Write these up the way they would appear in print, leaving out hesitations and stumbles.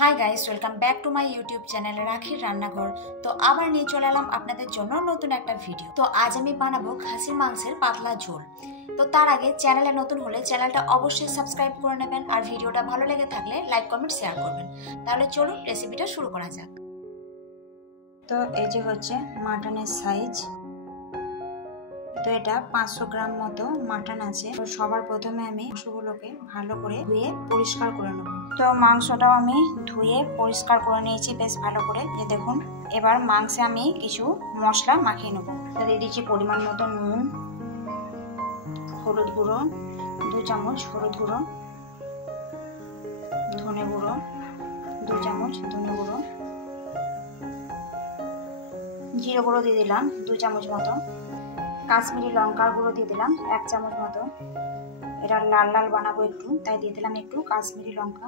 High guys, welcome back to my YouTube channel রাখির রান্নাঘর। তো আবার নিয়ে চলে এলাম আপনাদের জন্য নতুন একটা ভিডিও। তো আজ আমি বানাবো খাসির মাংসের পাতলা ঝোল। তো তার আগে চ্যানেলে নতুন হলে চ্যানেলটা অবশ্যই সাবস্ক্রাইব করে নেবেন, আর ভিডিওটা ভালো লেগে থাকলে লাইক কমেন্ট শেয়ার করবেন। তাহলে চলুন রেসিপিটা শুরু করা যাক। তো এই যে হচ্ছে মাটনের সাইজ। তো এটা 500 গ্রাম মতো মাটন আছে। তো সবার প্রথমে আমি মাংসগুলোকে ভালো করে ধুয়ে পরিষ্কার করে নেব। তো মাংসটাও আমি ধুয়ে পরিষ্কার করে নিয়েছি বেশ ভালো করে। যে দেখুন, এবার মাংসে আমি কিছু মশলা মাখিয়ে নেব। তো দিয়ে দিচ্ছি পরিমাণ মতো নুন, হলুদ গুঁড়ো 2 চামচ হলুদ গুঁড়ো, ধনে গুঁড়ো 2 চামচ ধনে গুঁড়ো, জিরে গুঁড়ো দিয়ে দিলাম 2 চামচ মতো, কাশ্মীরি লঙ্কার গুঁড়ো দিয়ে দিলাম 1 চামচ মতো। এটা লাল লাল বানাবো একটু, তাই দিয়ে দিলাম একটু কাশ্মীরি লঙ্কা।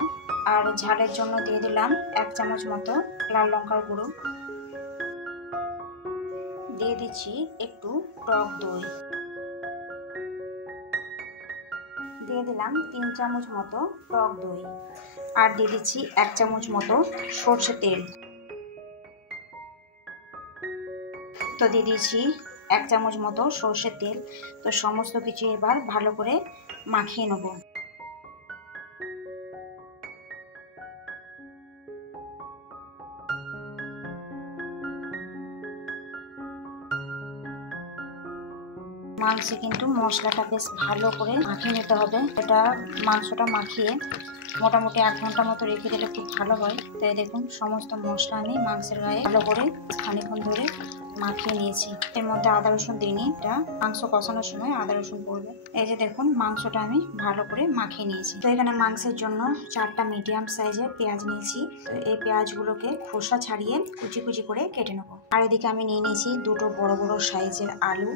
আর ঝালের জন্য দিয়ে দিলাম 1 চামচ মতো লাল লঙ্কার গুঁড়ো। দিয়ে দিচ্ছি একটু টক দই, দিয়ে দিলাম 3 চামচ মতো টক দই। আর দিয়ে দিচ্ছি 1 চামচ মতো সরষের তেল। তো দিয়ে দিচ্ছি 1 চামচ মতো সরষের তেল। তো সমস্ত কিছু এবার ভালো করে মাখিয়ে নেব। মাংসে কিন্তু মশলাটা বেশ ভালো করে মাখিয়ে নিতে হবে। এটা মাংসটা মাখিয়ে মোটামুটি 1 ঘন্টা মতো রেখে দিলে খুব ভালো হয়। তো দেখুন, সমস্ত মশলা আমি মাংসের গায়ে ভালো করে খানিকক্ষণ ধরে মাখিয়ে নিয়েছি। এর মধ্যে আদা রসুন দিইনি, এটা মাংস কষানোর সময় আদা রসুন পড়বে। এই যে দেখুন, মাংসটা আমি ভালো করে মাখিয়ে নিয়েছি। তো এখানে মাংসের জন্য 4টা মিডিয়াম সাইজের পেঁয়াজ নিয়েছি। তো এই পেঁয়াজগুলোকে খোসা ছাড়িয়ে কুচি কুচি করে কেটে নেবো। আর এদিকে আমি নিয়ে নিয়েছি 2টো বড় বড় সাইজের আলু।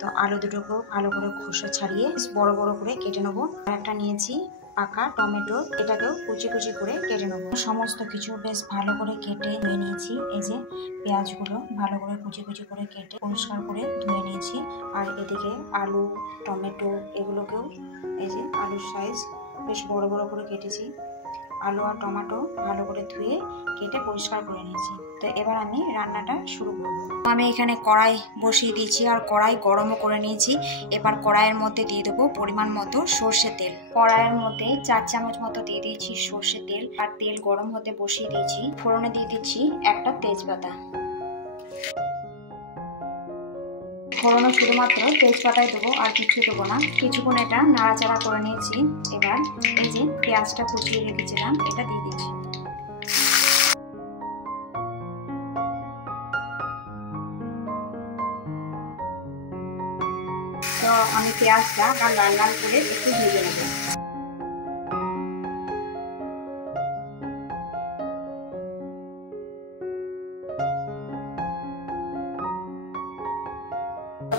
তো আলু দুটোকেও ভালো করে খোসা ছাড়িয়ে বড় বড় করে কেটে নেবো। আর একটা নিয়েছি পাকা টমেটো, এটাকেও কুচি কুচি করে কেটে নেবো। সমস্ত কিছু বেশ ভালো করে কেটে ধুয়ে নিয়েছি। এই যে পেঁয়াজগুলো ভালো করে কুচি কুচি করে কেটে পরিষ্কার করে ধুয়ে নিয়েছি। আর এদিকে আলু, টমেটো এগুলোকেও এই যে আলুর সাইজ বেশ বড় বড় করে কেটেছি। আলু আর টমেটো ভালো করে ধুয়ে কেটে পরিষ্কার করে নিয়েছি। তো এবার আমি রান্নাটা শুরু করব। আমি এখানে কড়াই বসিয়ে দিয়েছি আর কড়াই গরমও করে নিয়েছি। এবার কড়াইয়ের মধ্যে দিয়ে দেবো পরিমাণ মতো সর্ষে তেল। কড়াইয়ের মধ্যে 4 চামচ মতো দিয়ে দিয়েছি সর্ষে তেল। আর তেল গরম হতে বসিয়ে দিয়েছি। ফোড়নে দিয়ে দিচ্ছি একটা তেজপাতা। ফোড়নে শুধুমাত্র তেজপাতাই দেবো, আর কিছু দেবো না। কিছুক্ষণ এটা নাড়াচাড়া করে নিয়েছি। এবার এই যে পেঁয়াজটা কুচিয়ে রেখেছিলাম এটা দিয়ে দিচ্ছি। তো আমি পেঁয়াজটা আর লাল লাল করে একটু ভেজে নেব।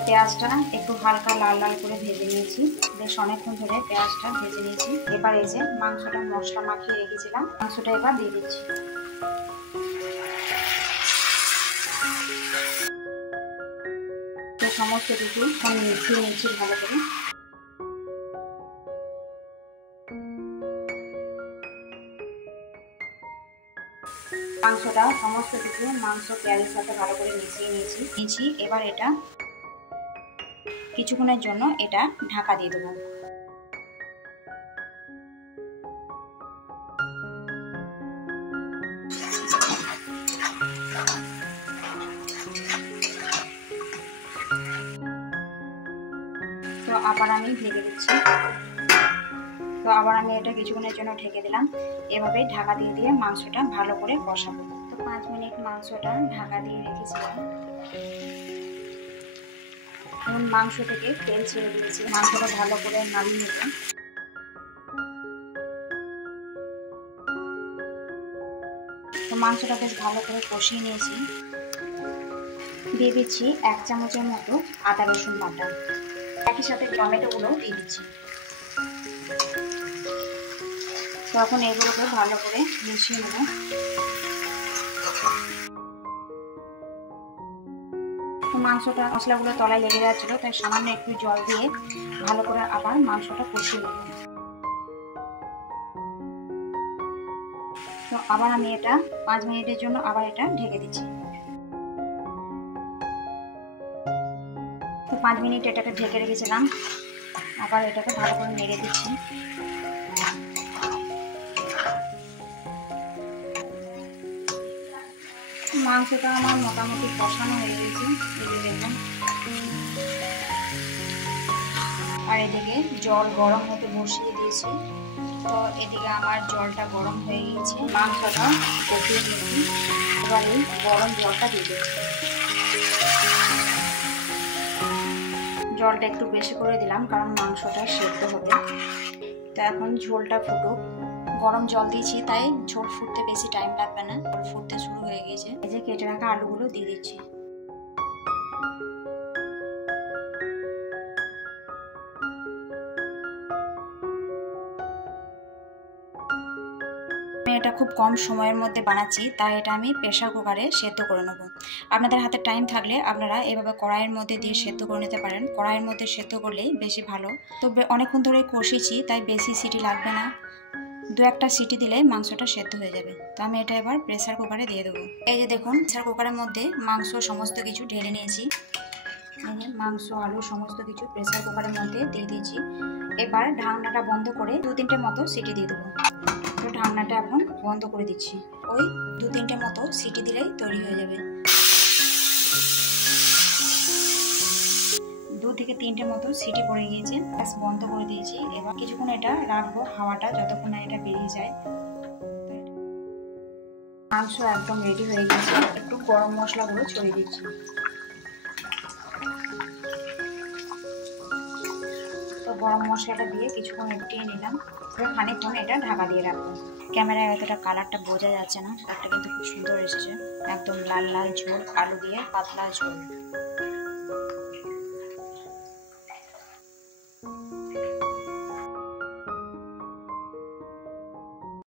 পেঁয়াজটা একটু হালকা লাল লাল করে ভেজে নিয়েছি। বেশ অনেকক্ষণ ধরে পেঁয়াজটা ভেজে নিয়েছি। এবার এই যে মাংসটা মশলা মাখিয়ে রেখেছিলাম, মাংসটা এবার দিয়ে দিচ্ছি। তো সমস্ত কিছু মিশিয়ে নিচ্ছি ভালো করে। মাংসটা সমস্ত কিছু মাংস পেঁয়াজের সাথে ভালো করে মিশিয়ে নিয়েছি। এবার এটা কিছুক্ষণের জন্য এটা ঢাকা দিয়ে দেবো। তো আবার আমি ঢেকে দিচ্ছি। তো আবার আমি এটা কিছুক্ষণের জন্য ঢেকে দিলাম। এভাবে ঢাকা দিয়ে দিয়ে মাংসটা ভালো করে কষাবো। তো 5 মিনিট মাংসটা ঢাকা দিয়ে রেখেছিলাম। এখন মাংস থেকে তেল ছেড়ে দিয়েছি। মাংসটা ভালো করে নামিয়ে নেব। তো মাংসটা বেশ ভালো করে কষিয়ে নিয়েছি। দিয়ে দিচ্ছি 1 চামচের মতো আদা রসুন বাটা। একই সাথে টমেটোগুলো দিয়ে দিচ্ছি। তো এখন এগুলোকে ভালো করে মিশিয়ে নেব। মাংসটা মশলাগুলো তলায় লেগে যাচ্ছিল, তাই সামান্য একটু জল দিয়ে ভালো করে আবার মাংসটা কষিয়ে নেব। তো আবার আমি এটা 5 মিনিটের জন্য আবার এটা ঢেকে দিচ্ছি। তো 5 মিনিট এটাকে ঢেকে রেখেছিলাম, আবার এটাকে ভালো করে নেড়ে দিচ্ছি। মাংসটা আমার মোটামুটি কষানো হয়ে গেছে, দেখুন। আর এদিকে জল গরম হতে বসিয়ে দিয়েছি। তো এদিকে আমার জলটা গরম হয়ে গেছে, মাংসটা কষিয়ে নিয়েছি। এবার এই গরম জলটা দিয়ে দিচ্ছি। জলটা একটু বেশি করে দিলাম কারণ মাংসটা সেদ্ধ হবে। তো এখন ঝোলটা ফুটুক। গরম জল দিয়েছি তাই ঝোল ফুটতে বেশি টাইম লাগবে না, ফুটতে শুরু হয়ে গেছে। এই যে কেটে রাখা আলুগুলো দিয়ে দিচ্ছি। এটা খুব কম সময়ের মধ্যে বানাচ্ছি, তাই এটা আমি প্রেসার কুকারে সেদ্ধ করে নেব। আপনাদের হাতে টাইম থাকলে আপনারা এভাবে কড়াইয়ের মধ্যে দিয়ে সেদ্ধ করে নিতে পারেন। কড়াইয়ের মধ্যে সেদ্ধ করলেই বেশি ভালো। তো অনেকক্ষণ ধরে কষিয়েছি তাই বেশি সিটি লাগবে না, 2-1টা সিটি দিলে মাংসটা সেদ্ধ হয়ে যাবে। তো আমি এটা এবার প্রেসার কুকারে দিয়ে দেবো। এই যে দেখুন, প্রেসার কুকারের মধ্যে মাংস সমস্ত কিছু ঢেলে নিয়েছি। মাংস আলু সমস্ত কিছু প্রেসার কুকারের মধ্যে দিয়ে দিয়েছি। এবার ঢাকনাটা বন্ধ করে 2-3টে মতো সিটি দিয়ে দেবো। তো ঢাকনাটা এখন বন্ধ করে দিচ্ছি। ওই 2-3টে মতো সিটি দিলেই তৈরি হয়ে যাবে। 2 থেকে 3টে মতো সিটি পড়ে গিয়েছে, গ্যাস বন্ধ করে দিয়েছি। এবার কিছুক্ষণ এটা রাখবো হাওয়াটা যতক্ষণ না এটা বেরিয়ে যায়। মাংস একদম রেডি হয়ে গেছে। একটু গরম মশলাগুলো ছড়িয়ে দিচ্ছি। তো গরম মশলাটা দিয়ে কিছুক্ষণ ফুটিয়ে নিলাম। খানিকক্ষণ এটা ঢাকা দিয়ে রাখবো। ক্যামেরায় এতটা কালারটা বোঝা যাচ্ছে না, কালারটা কিন্তু খুব সুন্দর এসেছে। একদম লাল লাল ঝোল, আলু দিয়ে পাতলা ঝোল।